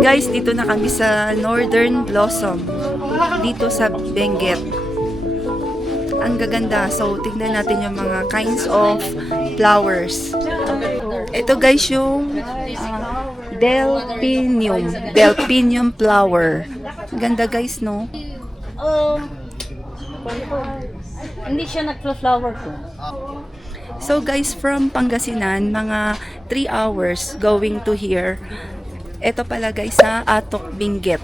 Guys, dito na kami sa Northern Blossom. Dito sa Benguet. Ang gaganda. So, tignan natin yung mga kinds of flowers. Ito guys yung delphinium. Delphinium flower. Ganda guys, no? Hindi siya nagfla-flower to. So guys, from Pangasinan, mga 3 hours going to here. Ito pala guys sa Atok Benguet.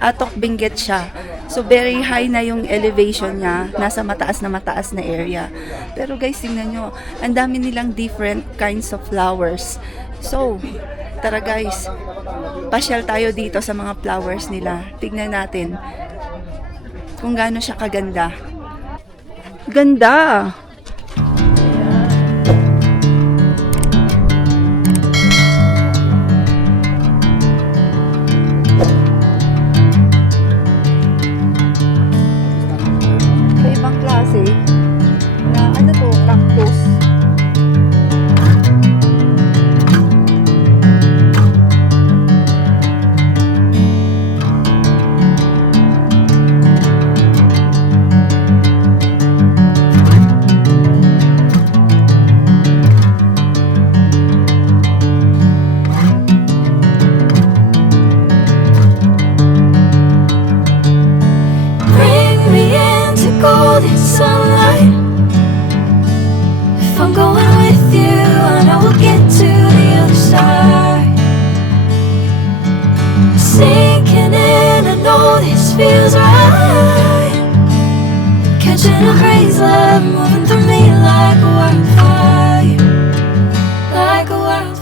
Atok Benguet siya. So very high na yung elevation niya. Nasa mataas na area. Pero guys, tingnan nyo. Ang dami nilang different kinds of flowers. So, tara guys. Pasyal tayo dito sa mga flowers nila. Tignan natin kung gaano siya kaganda. Ganda! Sa ibang klase na ano to, cactus. Bring me into golden sunlight. If I'm going with you, I know we'll get to the other side. Sinking in, I know this feels right. Catching a crazy love, moving through me like a wildfire, like a wildfire.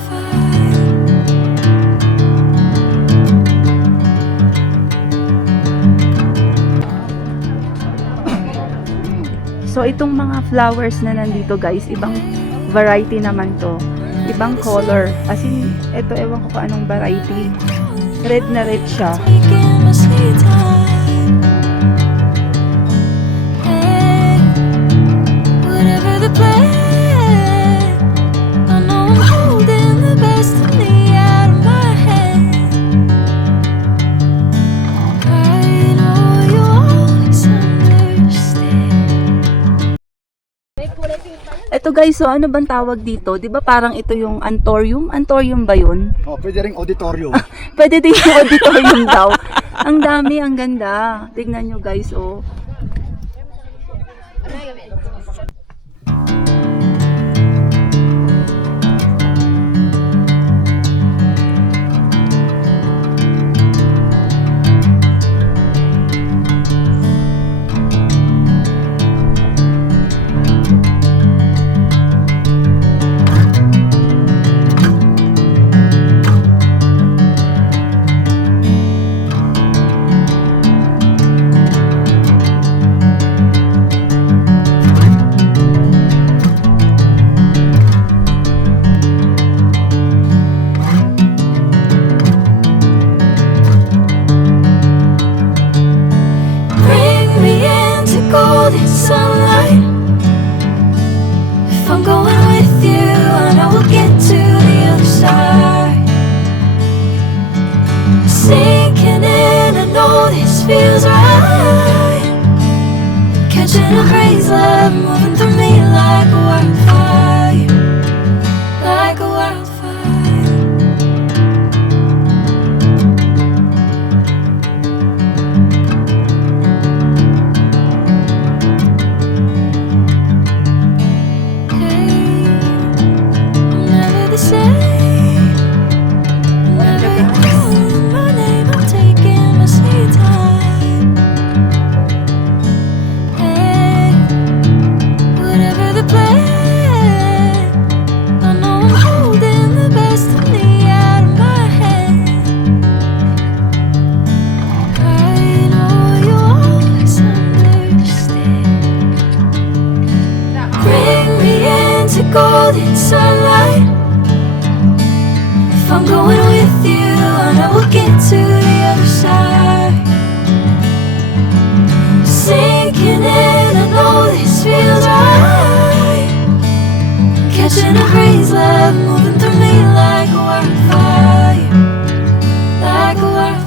So, itong mga flowers na nandito guys, ibang variety naman to. Ibang color. As in, ito, ewan ko kung anong variety. Red na red siya. Taking my sweet time. Hey, whatever the plan, I know I'm holding the best of me out of my hand. I know you always understand. Ito guys, so ano bang tawag dito? 'Di ba parang ito yung anthurium? Anthurium ba 'yun? Oh, pwede ring auditorium. Pwede din yung auditorium daw. Ang dami, ang ganda. Tignan nyo guys, oh. Bring me into golden sunlight. If I'm going with you, I know we'll get to the other side. Sinking in, I know this feels right. Catching a crazy love, moving through me like a wildfire, like a wildfire. I'm never the same. Whenever you're calling my name, I'm taking my sweet time. Hey, whatever the plan, I know I'm holding the best of me out of my hand. I know you always understand. Bring me into golden sunlight. If I'm going with you, I know we'll get to the other side. Sinking in, I know this feels right. catching a crazy love moving through me like a wildfire, like a wildfire.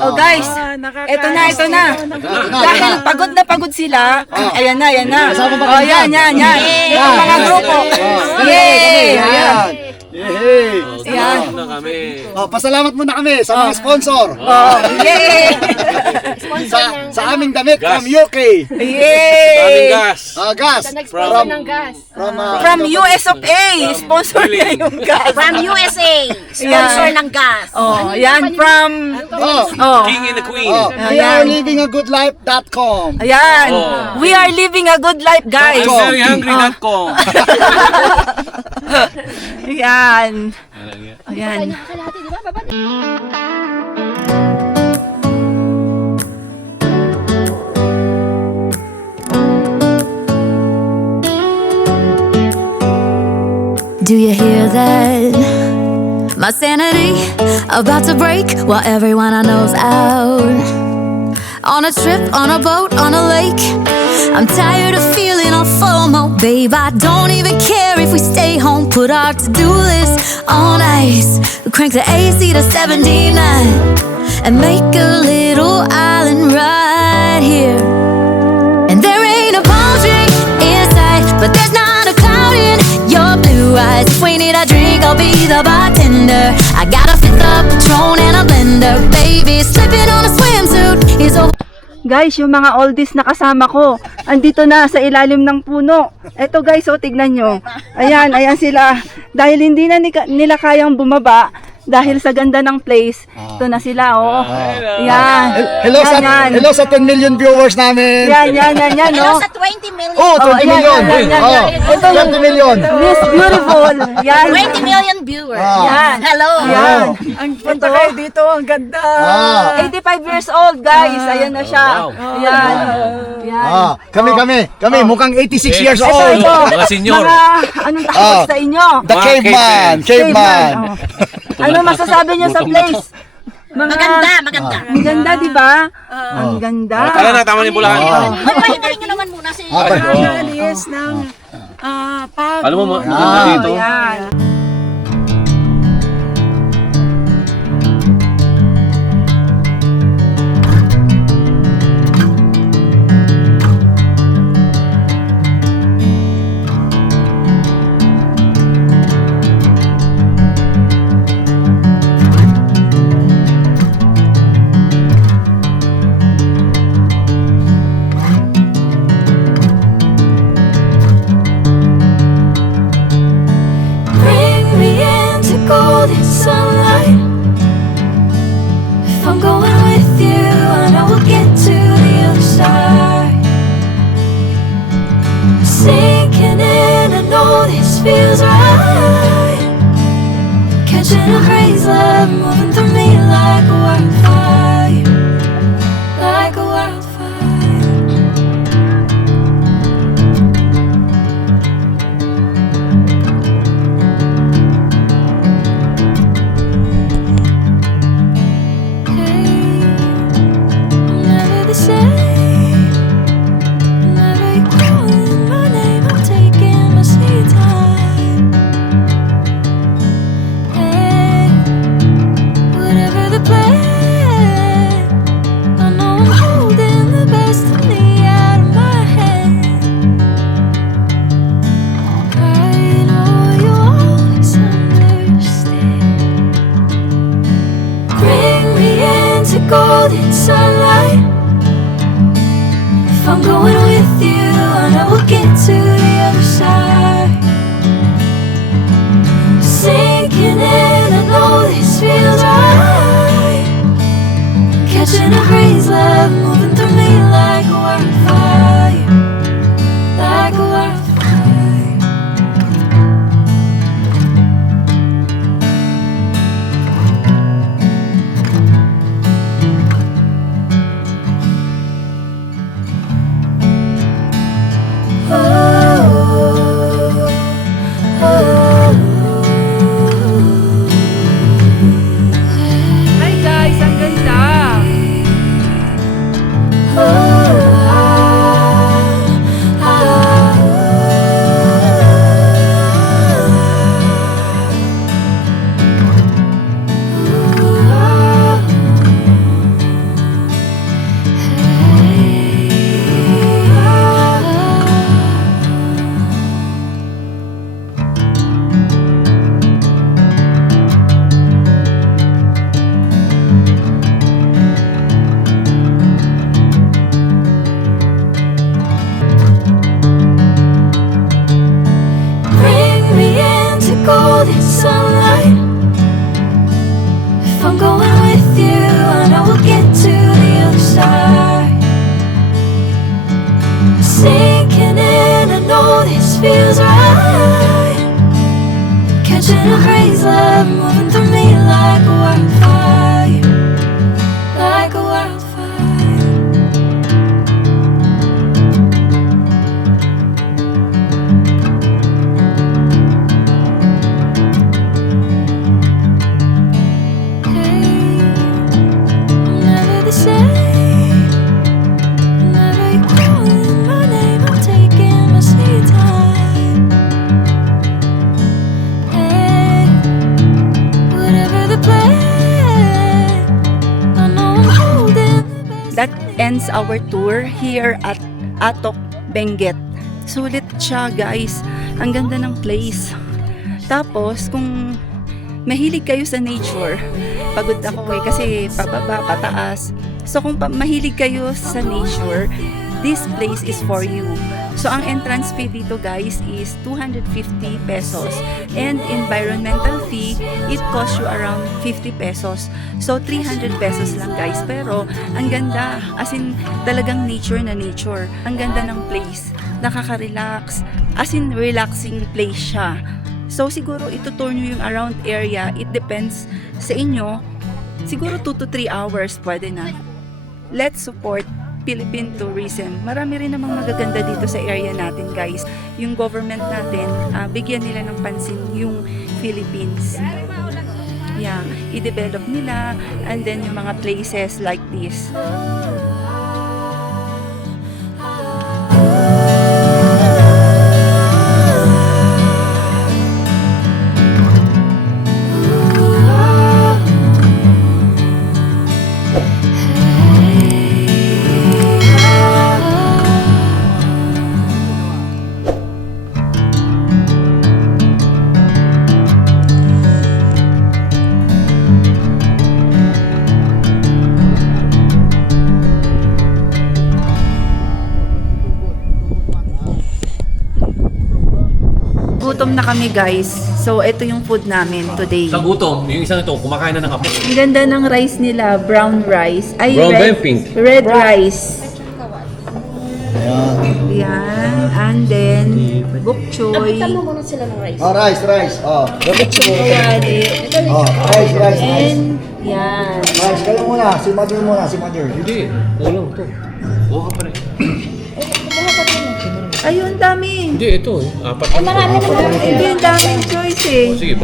Oh guys, eto na. Dahil pagod sila. Ayan na. Oh, yan. Ito mga grupo. Yay! Ayan. Yay! Ayan. na kami. Pasalamat muna kami sa mga sponsor. Oh, yay! Sa aming damit Gas. from UK. Daming Yay! gas. Gas. From, From US of A, sponsor niya yung gas. From USA, sponsor ng gas. Oh, yan from oh. King and the Queen. We are livingagoodlife.com. Ayan. Oh. We are living a good life, guys. I'm very hungry.com. Ayan. Ayan. Do you hear that? My sanity about to break while everyone I know's out. On a trip, on a boat, on a lake. I'm tired of feeling all FOMO, babe. I don't even care if we stay home. Put our to-do list on ice. Crank the AC to 79 and make a little island right here. And there ain't a palm tree in sight, but there's not a cloud in your blue eyes. If we need a drink, I'll be the bartender. I got a fifth of Patron and a blender, baby. Slipping on a swimsuit is over. Guys, yung mga oldies na kasama ko, andito na sa ilalim ng puno. Eto guys, oh, tignan nyo. Ayan sila. Dahil hindi na nila kayang bumaba, dahil sa ganda ng place, ito na sila, oh. Yan. Hello sa 10 million viewers namin. Yan, Hello oh. sa 20 million. Oh, 20 million. Yan. Ito 20 million. Miss Beautiful. Yan. 20 million viewers. Yan. Hello. Yan. Ang punta kayo dito, ang ganda. 85 years old, guys. Ayan na siya. Wow. Yan. Yan. Kami mukhang 86 years old. Ito. Mga senior. Mga, anong tawag sa inyo? The caveman. Oh. Ano masasabi niyo sa place? Maganda. Ang ganda, di ba? Ang ganda. Tara na, tama ni Bulacan. Magpahintayin nyo naman muna si... Nakakaalis ng pagod. Alam mo, dito. Ayan. Bring me into golden sunlight. If I'm going with you, I know we'll get to the other side. Sinking in, I know this feels right. Catching a crazy love moving through me like a wildfire, like a wildfire. Never the same. Never you calling my name. I'm taking my sweet time. Hey, whatever the plan. I'm going with you, I know we'll get to the other side. Sinking in, I know this feels right. Catching a breeze, love moving through me like a wildfire, like a wildfire. Hi guys, ang ganda. Bring me into golden sunlight. If I'm going with you, I know we'll get to the other side. Sinking in, I know this feels right. Catching a breeze, love moving through me like a wildfire, like a wildfire. Never the same. Whenever you're calling my name, I'm taking my sweet time. Hey, whatever the plan, I know I'm holding the best. That ends our tour here at Atok, Benguet. Sulit siya guys. Ang ganda ng place. Tapos kung mahilig kayo sa nature, pagod ako kasi pababa, pataas. So kung mahilig kayo sa nature, this place is for you. So ang entrance fee dito guys is 250 pesos. And environmental fee, it costs you around 50 pesos. So 300 pesos lang guys. Pero ang ganda, as in talagang nature na nature. Ang ganda ng place, nakaka-relax. As in relaxing place siya. So siguro itutour nyo yung around area. It depends sa inyo. Siguro 2 to 3 hours pwede na. Let's support Philippine tourism. Marami rin namang magaganda dito sa area natin guys. Yung government natin, bigyan nila ng pansin yung Philippines. Yeah, i-develop nila and then yung mga places like this. Gutom na kami guys. So ito yung food namin today. Sa gutom, yung isang ito, kumakain na ng apo. Ang ganda ng rice nila, brown rice. Ay, Brown ba red, yung pink? red rice. Ayan. Yan. And then, bok choy. muna sila ng rice. Oh, rice. Oh, Kawali. oh, rice. And, yan. Rice, kayo muna. Si Mother. Hindi, kulang to. Kuha ka pa rin. Ayun, dami. Hindi, ito eh. Apat. Marami naman. Hindi, daming choice eh. Sige.